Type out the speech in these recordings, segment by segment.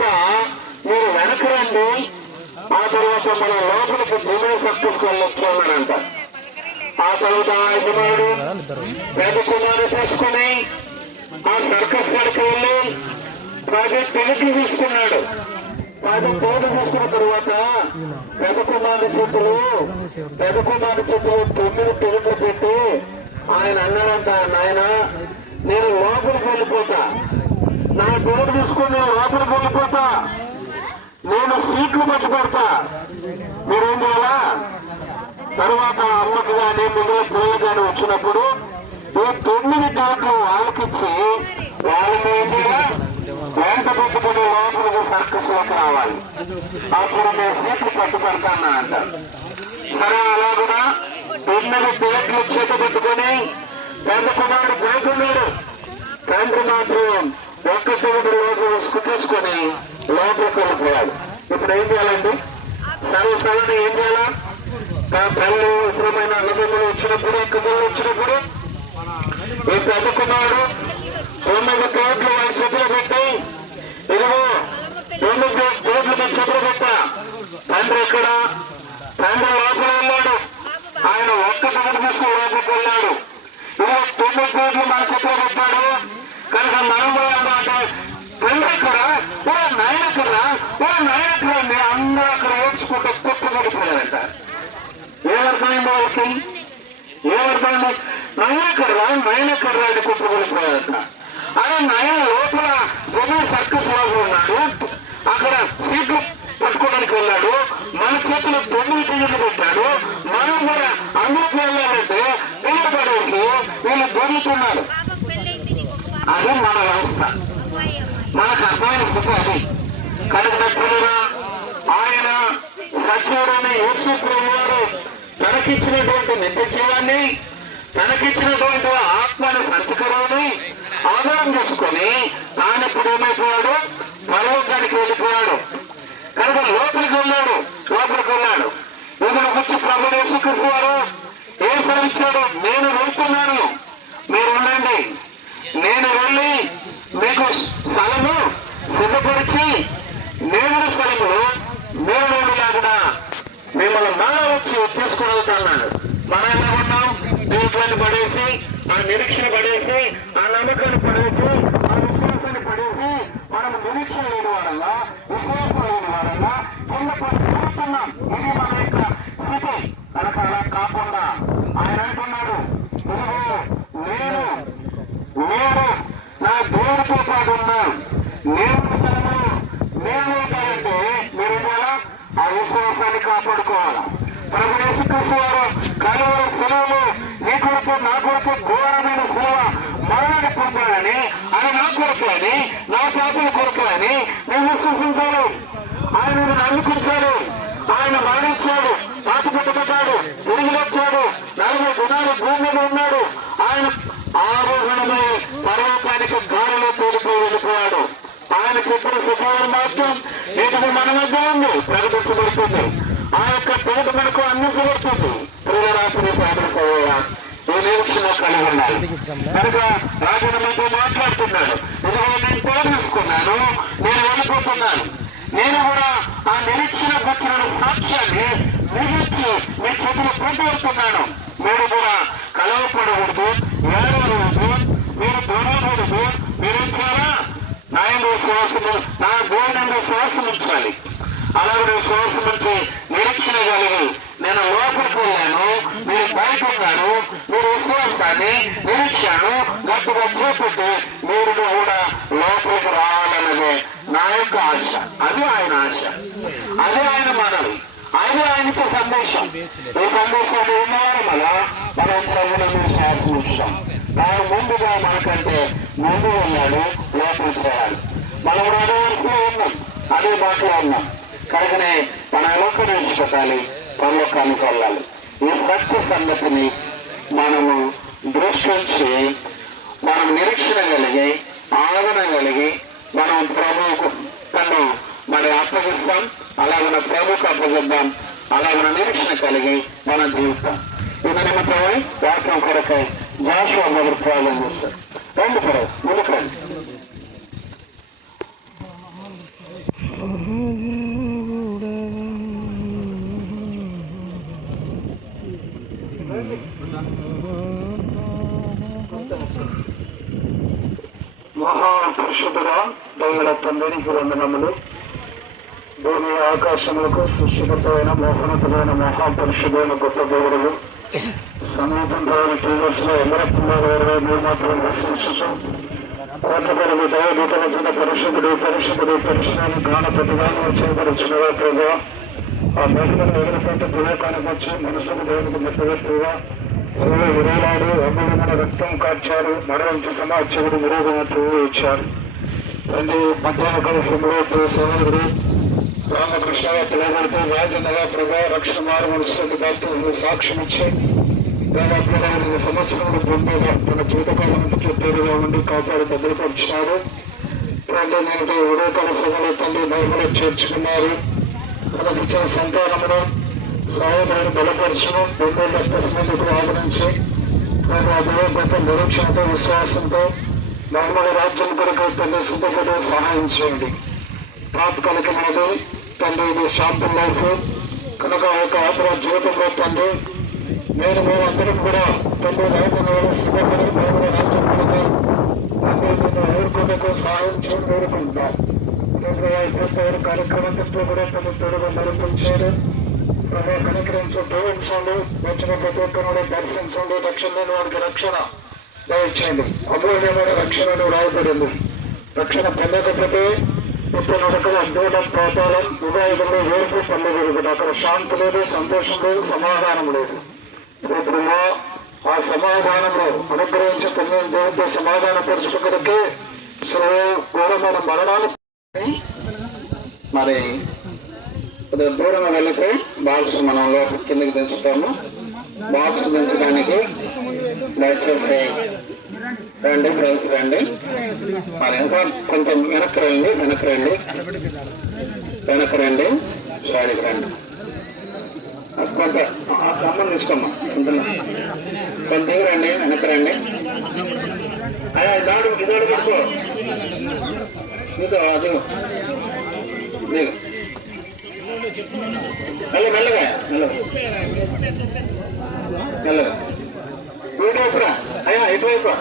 తర్వాత మీరు వెనక్కి రండి, ఆ తర్వాత మనం లోపలికి జూనియర్ సర్కస్కి వెళ్ళొచ్చు అన్నాడంట. ఆ తర్వాత యజమానుడు పెద్ద కుమారుడు తీసుకుని ఆ సర్కస్ కాడికి వెళ్ళి 10 పెళ్లి తీసుకున్నాడు. 10 తోడు తీసుకున్న తర్వాత పెద్ద కుమారుడు చేతులు 9 పెళ్లిట్లు పెట్టి ఆయన అన్నాడంట, నాయన నేను లోపలికి వెళ్ళిపోతా, నా తోడు తీసుకుని నేను లోపలికి వెళ్ళిపోతా, నేను సీట్లు పట్టి పెడతా, మీరేం చేయాలా? తర్వాత అమ్మకి కానీ మిగిలిన పిల్లలు కానీ వచ్చినప్పుడు ఈ 9 టికెట్లు వాళ్ళకిచ్చి వాళ్ళని వెంట పెట్టుకుని లోపలికి సర్కస్ లోకి రావాలి, అప్పుడు నేను సీట్లు పట్టు పెడతాను అంట. సరే అలా కూడా 9 టికెట్లు చేత పెట్టుకుని పెద్ద కుమారుడు బయటున్నాడు. తండ్రి మాత్రం ఒక్క టికెట్ లోపల కుట్టేసుకొని లోపలికి వెళ్ళిపోయాడు. ఇప్పుడు ఏం చేయాలండి? సరే ఏం చేయాలా? తల్లి ఇతరమైన అన్నదమ్ములు వచ్చినప్పుడు అక్కలు వచ్చినప్పుడు ఈ పెద్ద కుమారుడు 9 కోట్లు వాళ్ళ చేతిలో పెట్టి, ఇదిగో 9 కోట్లు మీ చేతిలో పెట్టా, తండ్రి ఎక్కడ? తండ్రి లోపల వెళ్ళాడు. ఆయన ఒక్క టికెట్ తీసుకుని లోపలికి వెళ్ళాడు. ఇదిగో 9 కోట్లు మన చేతిలో పెట్టాడు కనుక మనం అంటే తండ్రి ఎక్కడ? నాయనక్కడా అండి అందరూ అక్కడ ఏడ్చుకుంటే కొట్టుబడిపోయారంట. ఏమర్థమైంది వాళ్ళకి? ఏమర్థమైంది? నాయనక్కడా అని కొట్టుబడిపోయారంట. అదే నాయన లోపల జగన్ సర్కస్ లో ఉన్నాడు, అక్కడ సీట్లు పట్టుకోవడానికి వెళ్ళాడు, మన చేతులు 9 టికెట్లు పెట్టాడు, మనం కూడా అందుకు వెళ్ళాలంటే పిల్లలు పడేసి వీళ్ళు దొరుకుతున్నారు. అది మన వ్యవస్థ, మనకు అర్థమైన స్థితి అది. కనుక ఆయన సచివుడైన యేసు ప్రభువు తనకిచ్చినటువంటి నిత్య జీవాన్ని, తనకిచ్చినటువంటి ఆత్మని సంచకరాన్ని ఆధారం చేసుకుని తాను ఇప్పుడు ఏమైపోయాడు? పరలోకానికి వెళ్ళిపోయాడు. కనుక లోపలికి వెళ్ళాడు. ఇదిలో వచ్చి ప్రభు యేసుక్రీస్తు వారు ఏం సెలవిచ్చాడు? నేను వెళ్తున్నాను, మీరు ఉండండి, నేను వెళ్ళి మీకు స్థలము సిద్ధపరిచి నేను స్థలములు మీరు లేకుండా మిమ్మల్ని మళ్ళా వచ్చి తీసుకుని వెళ్తున్నాడు. మనం ఎలా ఉన్నాం? దీంట్లోని పడేసి, ఆ నిరీక్షణ పడేసి, ఆ నమ్మకాన్ని పడేసి, ఆ విశ్వాసాన్ని పడేసి, మనం నిరీక్షణ లేని వాడల్లా, విశ్వాసం లేని వాడల్లా కింద పడుతున్నాం. ఇది మన యొక్క స్థితి. కనుక అలా కాకుండా ఆయన అంటున్నాడు, నేను నా దేవుడితో పాటు ఉన్నాను, నేను స్థలములు నేను ఏంటంటే మీరు ఆ విశ్వాసాన్ని కాపాడుకోవాలి. ప్రభు యేసుక్రీస్తు వారు కలువరి సెలవులు నీ కొరకు నా కొరకు ఘోరమైన సెలవు మరణాన్ని పొందాలని, ఆయన నా కొరకు అని, నా పాపల కొరకు అని నేను విశ్వసించాను. ఆయన నమ్ముకుంటాడు, ఆయన మరణించాడు, పాత పెట్టబడ్డాడు, తిరిగి వచ్చాడు, 40 దినాలు భూమి మీద ఉన్నాడు. ఆయన ఆరోహణమై పర్వతానికి గాలిలో తేలిపోయి వెళ్ళిపోయాడు. ఆయన చెప్పిన శుభవార్త మాత్రం నేటికి మన మధ్య ఉంది, ప్రకటించబడుతుంది. ఆ యొక్క పేట మనకు అందించబడుతుంది. ప్రియరాత్రి సాధన సోయ ఈ నిరీక్షణ కలిగి ఉండాలి. కనుక రాజుల మధ్య మాట్లాడుతున్నాడు, ఇదిగో నేను తోడుకున్నాను, నేను వెళ్ళిపోతున్నాను, నేను కూడా ఆ నిరీక్షణ వచ్చిన సాక్ష్యాన్ని మిగిల్చి మీ చేతులు కొట్టుకుంటున్నాను. మీరు కూడా కలవపడకూడదు, ఏడవకూడదు, మీరు దొరకకూడదు. మీరేం చేయాలా? నా దేవుడు శ్వాసం ఉంచాలి. అలాగే శ్వాసం నుంచి నిరీక్షణ కలిగి నేను లోపలికి వెళ్ళాను, మీరు బయట ఉన్నారు, మీరు విశ్వాసాన్ని నిరీక్షను గట్టిగా చేపట్టి మీరు కూడా లోపలికి రావాలన్నదే నా యొక్క ఆశ. అది ఆయన ఆశ, అది ఆయన మనవి, అది ఆయనకు సందేశం. ఈ సందేశాన్ని ఉన్నవారు మనం ప్రభుత్వం శ్వాసం ఉంచుతాం. తాను ముందుగా మనకంటే ముందు వెళ్ళాడు, లోపలికి చేయాలి. మనం అదే వరుసలో ఉన్నాం, అదే బాటలో ఉన్నాం. కనుకనే మన లోకం విడిచిపెట్టాలి, పరలోకానికి వెళ్ళాలి. ఈ సత్య సంగతిని మనము దృష్టించి మనం నిరీక్షణ కలిగి, ఆదరణ కలిగి మనం ప్రభువుకు తను మరి అప్పగిస్తాం. అలాగే ప్రభువుకు అప్పగిద్దాం. అలాగే నిరీక్షణ కలిగి మనం జీవిస్తాం. ఇది నిమిత్తమై వాక్యం కొరకై జాషువా మొదలు ప్రారంభం చేస్తారు. రండి ముందుకు రండి. మహాపరిశుద్ధుడా దైవ తండ్రికి వందనములు. భూమి ఆకాశములకు సృష్టికర్తమైన మోహనతులైన మహాపరిశుద్ధమైన గొప్ప దేవుడులు సమీపంలోని టీచర్స్ లో ఎమరకుమారు మీరు మాత్రం విశ్వసిస్తూ కోట్లపరుగు దైవదూతల చిన్న పరిశుద్ధుడు పరిశుద్ధుడు పరిశుభ్రాన్ని గాన ప్రతిగానం చేయబడుచున్నవా ప్రభావ. ఆ మేఘలను ఎదురుకుంటూ ప్రయోగానికి వచ్చి మనుషులకు దేవునికి మెత్తగట్టుగా సూర్య విరాళాలు అమూలమైన రక్తం కార్చారు. మరణించి సమాచారుడు విరోధమట్టు ఇచ్చారు. తండ్రి మధ్యాహ్న కాల సమయంలో సహోదరుడు రామకృష్ణగా పిలవబడుతూ రాజన్నగా ప్రభావ రక్షణ మారు మనుషులకు దాటుతూ సాక్ష్యం ఇచ్చి దేవాలయ సమస్యలను పొందేగా తన జీవితకాలంతో పేరుగా ఉండి కాపాడు భద్రపరిచినారు. తండ్రి నేను ఉదయకాల సభలో తండ్రి మహిమలో చేర్చుకున్నారు. తనకు ఇచ్చిన సంతానమును సహోదరుని బలపరచడం బంధువుల రక్తసంబంధికులు ఆదరించి అదే గొప్ప నిరీక్షణతో విశ్వాసంతో మహిమల రాజ్యం కొరకు తండ్రి సిద్ధపడి సహాయం చేయండి. తాత్కాలికమైనది తండ్రి, ఇది శాంపుల్ లైఫ్ కనుక ఒక ఆపర జీవితంలో తండ్రి మేమందరం కూడా తండ్రి రైతులు సిద్ధపడి మహిమల రాజ్యం కొరకు తండ్రి నిన్ను ఎదుర్కొనేందుకు సహాయం చేయడం కోరుకుంటున్నాం. క్రైస్తవ కార్యక్రమంతో కూడా తమ తోడుగా నడిపించారు. ప్రభావ కనికరించు, దీవించండి. వచ్చిన ప్రతి ఒక్కరు దర్శించండి. రక్షణ లేని వారికి రక్షణ దయచేయండి. అమూల్యమైన రక్షణను రాయబడింది. రక్షణ పొందకపోతే ఇప్పుడు నడకలు అద్భుతం పాతాళం ఉదాయుధంలో వేర్పు పొందగలుగుతుంది. అక్కడ శాంతి లేదు, సంతోషం లేదు, సమాధానం లేదు. ఇప్పుడు ఆ సమాధానంలో అనుగ్రహించి పొందిన దేవుడితో సమాధానపరచుకున్నకే ఘోరమైన మరణాలు. మరి దూరం వెళ్ళితే బాక్స్ మనం లోపల కిందకి దించుతాము. బాక్స్ దించడానికి దయచేసి రండి, ఫ్రెండ్స్ రండి. మరి ఇంకా కొంచెం వెనక్కి రండి సైడ్కి రండి. కొంత అమ్మని తీసుకోమ్మా, కొంత దిగురండి, వెనక్కి రండి. దాడు ఇదోడు పెట్టుకో, ఇదో అది దిగు మెల్లగా ఇటువైపురా అయ్యా, ఇటువైపు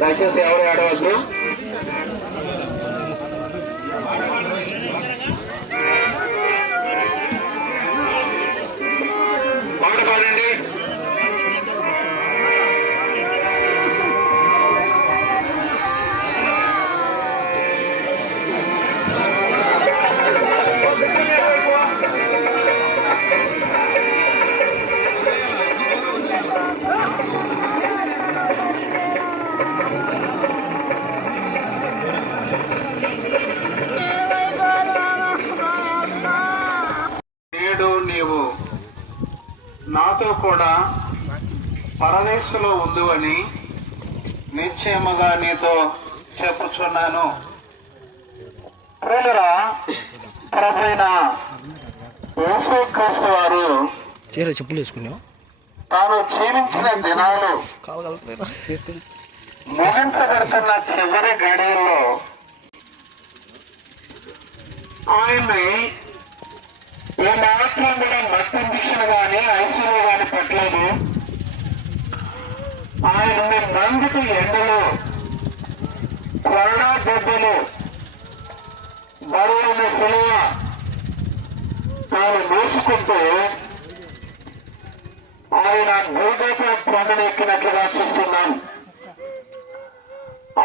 దయచేసి ఎవరు ఆడవద్దు. పాట పాడండి. నాతో కూడా పరదేశంలో ఉందని నిశ్చయముగా నీతో చెప్పుచున్నాను. ప్రియులారా, ప్రభువైన యేసుక్రీస్తు వారు చెప్పులు వేసుకున్నావు తాను జీవించిన దినాలు ముగించబడుతున్న చివరి గడియల్లో ఆయన్ని ఏ మాత్రం కూడా మట్టి దిక్షణ గాని ఐసీలో గాని పట్టలేదు. ఆయన్ని మందుకు ఎండలో కొరడా దెబ్బలు బరువున్న సిలువ తాను మోసుకుంటూ ఆయన భూగోళ కొండనెక్కినట్లుగా చూస్తున్నాం.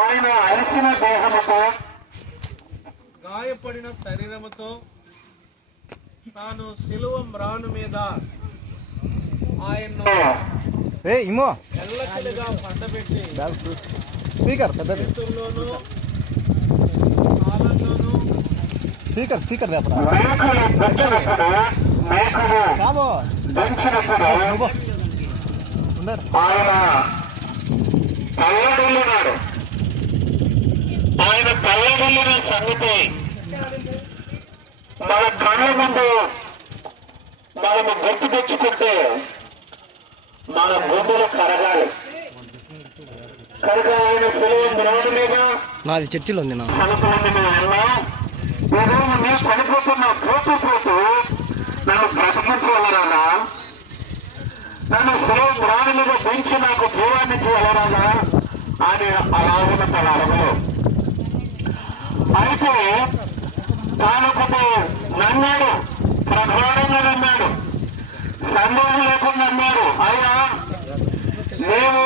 ఆయన అలసిన దేహముతో గాయపడిన శరీరముతో తాను సిలువ మ్రాను మీద ఆయన్ను ఎల్లకిలుగా పండబెట్టి స్పీకర్ చేతుల్లోనూ కాలంలోనూ స్పీకర్ ఆయన తల్లడిల్లినాడు. ఆయన తల్లడిల్లిన సంగతి మన కళ్ళ ముందు మనము గుర్తు తెచ్చుకుంటే మన భూములు కరగాలి. కనుక ఆయన సెలవు మ్రాను మీద నాది చర్చిలో ఉంది నా చనిపోయింది మేము విన్నాం. ఈరోజు మీరు చనిపోతున్న పోతూ నన్ను బ్రతికించగలరాదా? నన్ను సెలవు మ్రాను మీద పెంచి నాకు జీవాన్ని చేయగలరాదా అని అలాగే తన అడగలు. అయితే తానొకటి నమ్మాడు, ప్రధానంగా నమ్మాడు, సందేహం లేకుండా నమ్మాడు. అయ్యా నీవు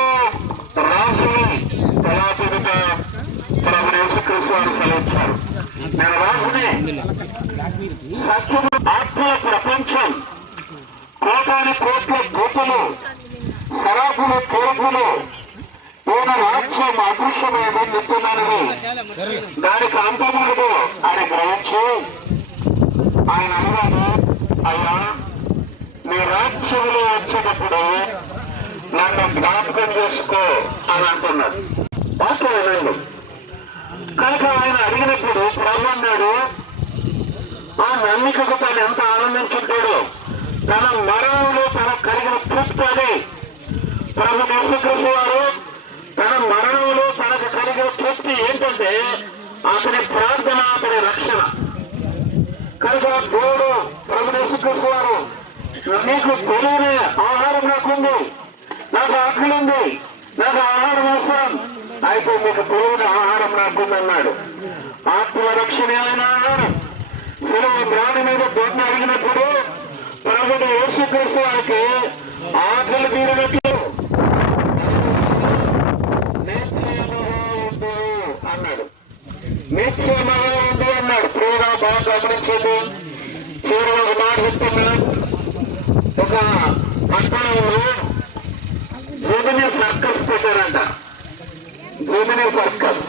రాజుని ఎలా చెబుతా ప్రభు యేసుక్రీస్తు వారు సెలవిచ్చారు. నేను రాజుని, సత్యము ఆత్మల ప్రపంచం, కోటాని కోట్ల దూతలు, సరాపులు తోపులు, ఈయన రాజ్యం అదృశ్యమేది నిత్యమైనది, దానికి అంతముందు అని గ్రహించి ఆయన అన్నాడు, అయ్యా నీ రాజ్యంలో వచ్చేటప్పుడు నన్ను జ్ఞాపకం చేసుకో అని అంటున్నాడు. వాక్యం. కనుక ఆయన అడిగినప్పుడు ప్రభు అన్నాడు, ఆ నమ్మికకు తను ఎంత ఆనందించుంటాడో, తన మరణంలో తనకు కలిగిన తృప్తి అని ప్రభు యేసుక్రీస్తు వారు తన మరణంలో తనకు కలిగిన తృప్తి ఏంటంటే అతని ప్రార్థన, అతని రక్షణ. కనుక దేవుడు ప్రభు యేసుక్రీస్తు వారు నీకు తెలియని ఆహారం నాకుంది, నాకు ఆకలి ఉంది, నాకు ఆహారం అవసరం, అయితే మీకు తెలియని ఆహారం నాకుందన్నాడు. ఆత్మరక్షణ అయిన ఆహారం. సెలవు మ్రాను మీద దొంగ అడిగినప్పుడు ప్రభుడు యేసుక్రీస్తు వారికి ఆకలి తీరినట్లు అన్నాడు. నిశ్చయమగా ఉంది అన్నాడు. ప్రియగా బాగా గమనించేది. చివరి ఒక మాట చెప్తున్నా. ఒక పట్టణంలో జెమినీ సర్కస్ పెట్టారంట. జెమినీ సర్కస్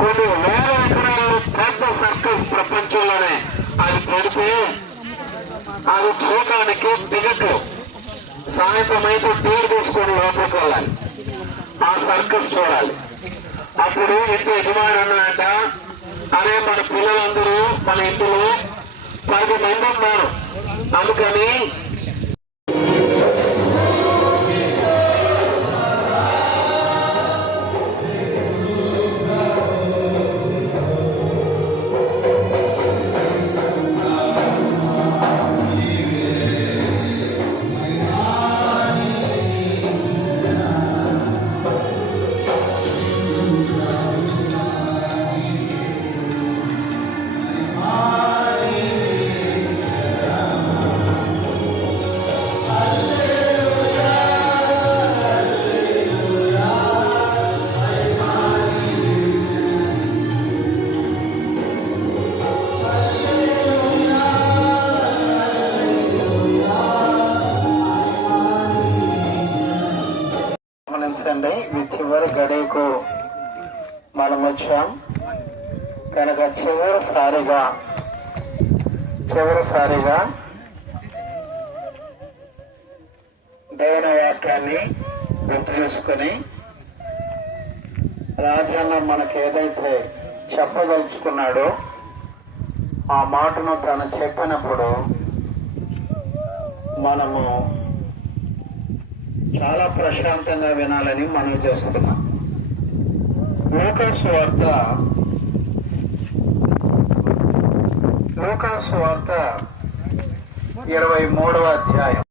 కొన్ని వేల ఎకరాలు పెద్ద సర్కస్ ప్రపంచంలోనే అది పెడితే అది చూడడానికి టికెట్లు సాయంత్రం అయితే టూర్ తీసుకొని లోపలికి వెళ్ళాలి, ఆ సర్కస్ చూడాలి. అప్పుడు ఇంటి యజమాని అన్నాడంట, అదే మన పిల్లలందరూ మన ఇంటిలో 10 మంది ఉన్నారు, అందుకని గమనించండి. ఈ చివరి గడియకు మనం వచ్చాం. కనుక చివరిసారిగా దేవుని వాక్యాన్ని గుర్తు చేసుకుని రాజన్న మనకు ఏదైతే చెప్పదలుచుకున్నాడో ఆ మాటను తను చెప్పినప్పుడు మనము చాలా ప్రశాంతంగా వినాలని మనం చేస్తున్నాం. లూకా సువార్త 23వ అధ్యాయం